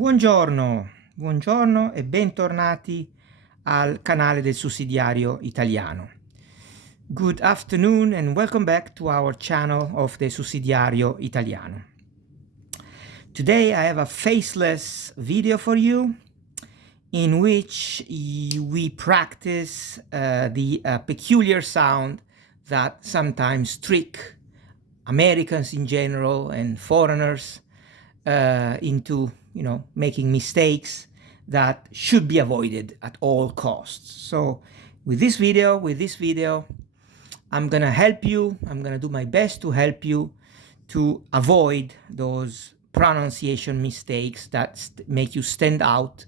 Buongiorno, buongiorno e bentornati al canale del sussidiario italiano. Good afternoon and welcome back to our channel of the sussidiario italiano. Today I have a faceless video for you in which we practice the peculiar sound that sometimes trick Americans in general and foreigners into making mistakes that should be avoided at all costs. So with this video, I'm gonna help you. I'm gonna do my best to help you to avoid those pronunciation mistakes that make you stand out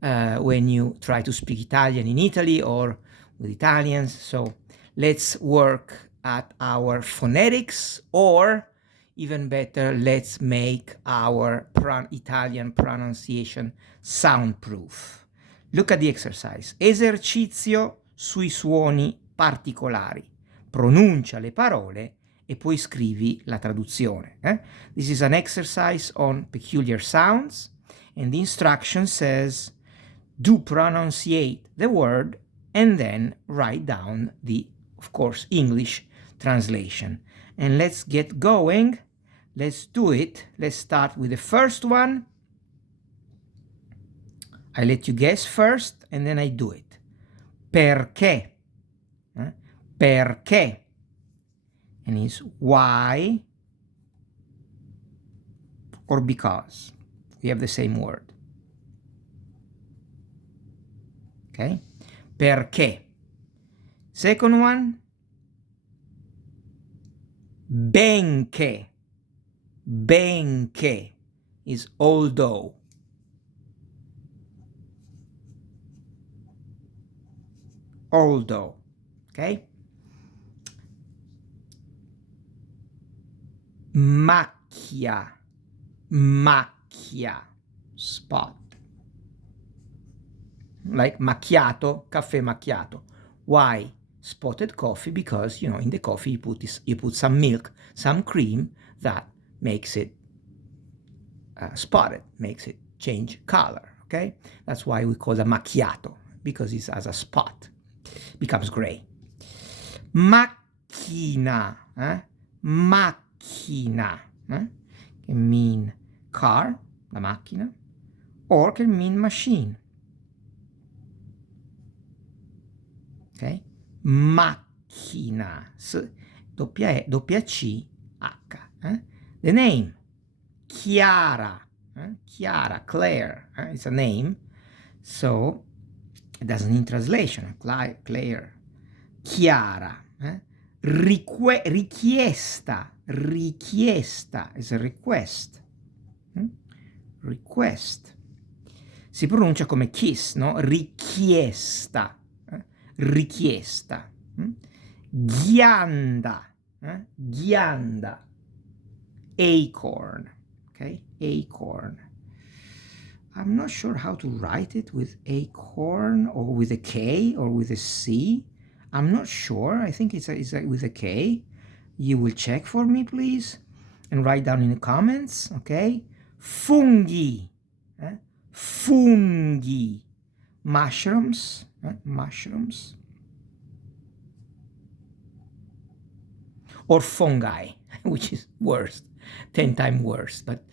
when you try to speak Italian in Italy or with Italians. So let's work at our phonetics, or even better, let's make our Italian pronunciation soundproof. Look at the exercise. Esercizio sui suoni particolari. Pronuncia le parole e poi scrivi la traduzione. This is an exercise on peculiar sounds, and the instruction says, do pronunciate the word and then write down the, of course, English translation. And let's get going. Let's do it. Let's start with the first one. I let you guess first and then I do it. Perché? Perché? And it's why or because. We have the same word. Okay? Perché? Second one. Benché. Benché is although. Although. Okay? Macchia. Macchia. Spot. Like macchiato, caffè macchiato. Why spotted coffee? Because, in the coffee you put some milk, some cream that makes it spotted, makes it change color, okay? That's why we call it a macchiato, because it has a spot, becomes gray. Macchina, macchina, can mean car, la macchina, or can mean machine. Okay? Macchina, W-C-H. The name, Chiara, Chiara, Claire, it's a name, so it doesn't need translation, Claire, Chiara, richiesta, richiesta is a request, request, si pronuncia come kiss, no? Richiesta, richiesta, ghianda, ghianda, acorn, okay, acorn. I'm not sure how to write it with acorn or with a K or with a C. I'm not sure. I think it's with a K. You will check for me, please, and write down in the comments, okay? Funghi, funghi, mushrooms, mushrooms, or fungi, which is worse, 10 times worse, but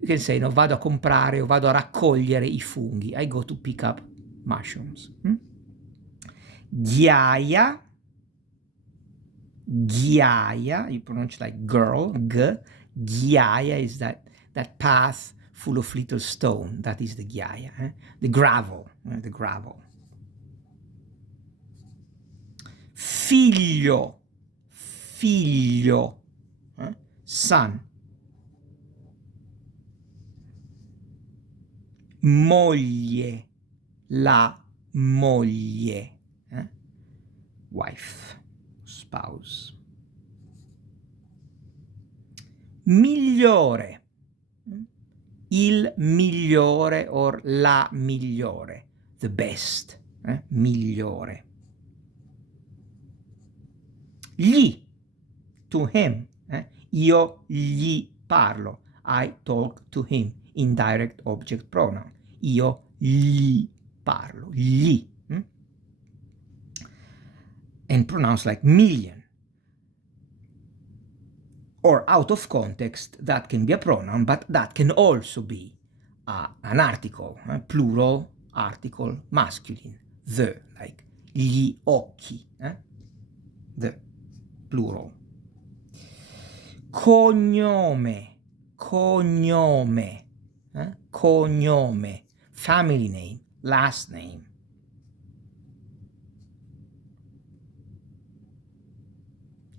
you can say, no, vado a comprare o vado a raccogliere I funghi. I go to pick up mushrooms. Ghiaia, ghiaia, you pronounce like girl, g. Ghiaia is that path full of little stone. That is the ghiaia, the gravel, the gravel. Figlio, figlio, son. Moglie, la moglie, wife, spouse. Migliore, il migliore or la migliore, the best, migliore. Gli, to him, io gli parlo, I talk to him. indirect object pronoun. Io gli parlo, gli. And pronounced like million. Or out of context, that can be a pronoun, but that can also be an article, plural article masculine, the, like gli occhi, the, plural. Cognome, cognome, cognome, family name, last name.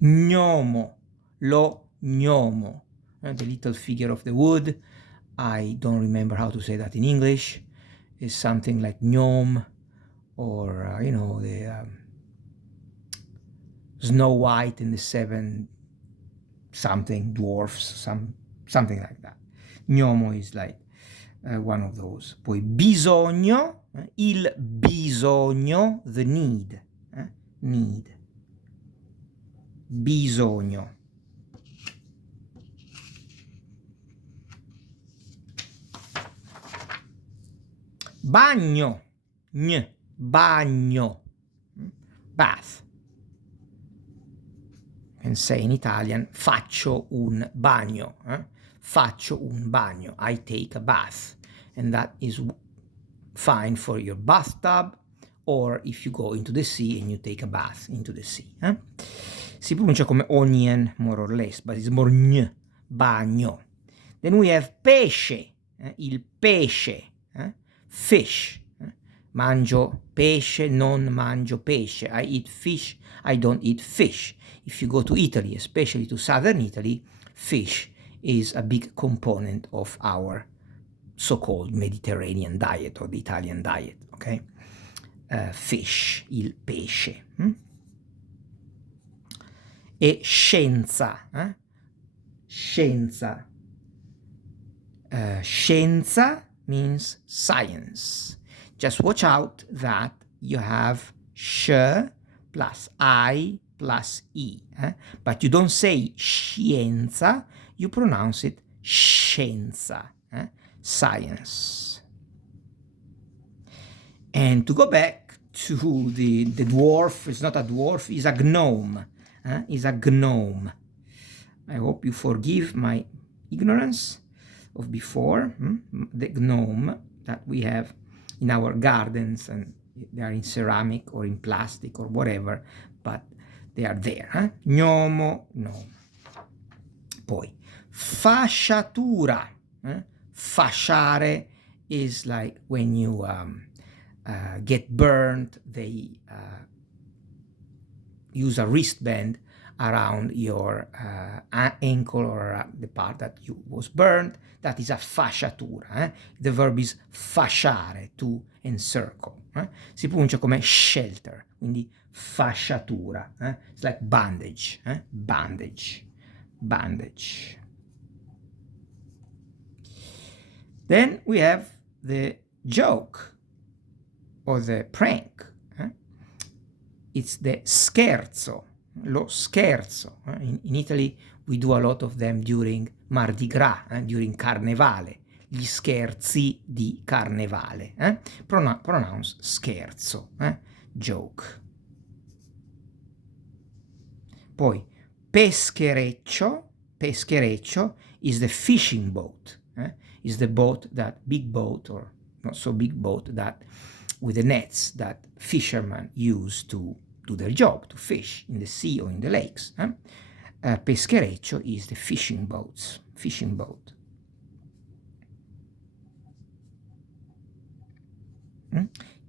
Gnomo, lo gnomo, the little figure of the wood. I don't remember how to say that in English. It's something like gnome, or you know, the Snow White and the Seven something dwarfs, something like that. Gnomo is like one of those. Poi bisogno, il bisogno, the need, need. Bisogno. Bagno, bagno, bath. You can say in Italian, faccio un bagno, faccio un bagno, I take a bath, and that is fine for your bathtub, or if you go into the sea and you take a bath into the sea. Si pronuncia come onion, more or less, but it's more gn, bagno. Then we have pesce, il pesce, fish. Mangio pesce, non mangio pesce. I eat fish, I don't eat fish. If you go to Italy, especially to southern Italy, fish is a big component of our so-called Mediterranean diet, or the Italian diet, okay? Fish, il pesce. E scienza, scienza. Scienza means science. Just watch out that you have sh plus I plus E. But you don't say scienza, you pronounce it scienza, science. And to go back to the dwarf, it's not a dwarf, it's a gnome. Is a gnome. I hope you forgive my ignorance of before. The gnome that we have in our gardens, and they are in ceramic or in plastic or whatever, but they are there. Gnomo, gnome. Poi, fasciatura. Fasciare is like when you get burned, they use a wristband around your ankle, or the part that you was burned. That is a fasciatura. The verb is fasciare, to encircle. Si pronuncia come shelter, quindi fasciatura. It's like bandage, bandage, bandage. Then we have the joke, or the prank. It's the scherzo, lo scherzo. In Italy we do a lot of them during Mardi Gras, during Carnevale, gli scherzi di Carnevale. Pronounce scherzo, joke. Poi peschereccio, peschereccio is the fishing boat, is the boat, that big boat, or not so big boat, that with the nets that fishermen use to do their job, to fish in the sea or in the lakes. Peschereccio is the fishing boats, fishing boat.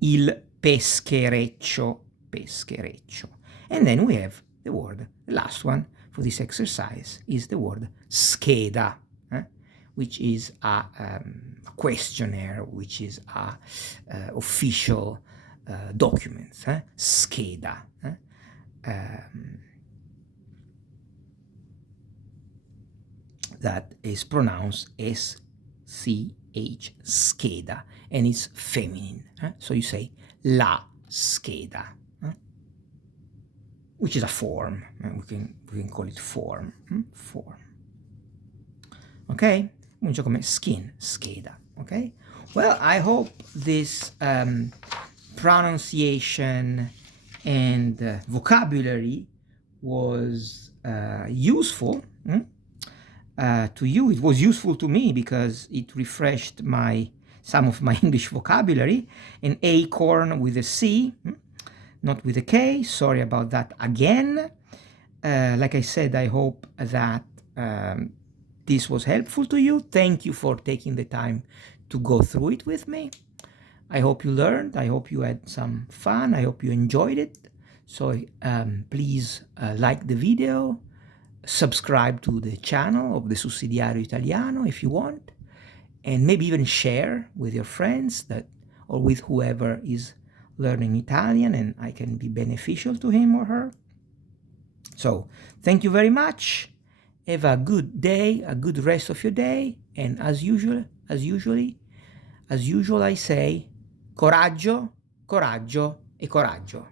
Il peschereccio, peschereccio. And then we have the word, the last one for this exercise is the word scheda, which is a questionnaire, which is a official documents, scheda. That is pronounced S-C-H, scheda, and it's feminine. So you say la scheda, which is a form. We can call it form. Form. Okay? comincia come skin, scheda, okay? Well, I hope this pronunciation and vocabulary was useful to you. It was useful to me because it refreshed some of my English vocabulary. An acorn with a C, not with a K. Sorry about that again. Like I said, I hope that this was helpful to you. Thank you for taking the time to go through it with me. I hope you learned. I hope you had some fun. I hope you enjoyed it. So please like the video, subscribe to the channel of the Sussidiario Italiano if you want, and maybe even share with your friends or with whoever is learning Italian and I can be beneficial to him or her. So thank you very much. Have a good day, a good rest of your day, and as usual I say, coraggio, coraggio e coraggio.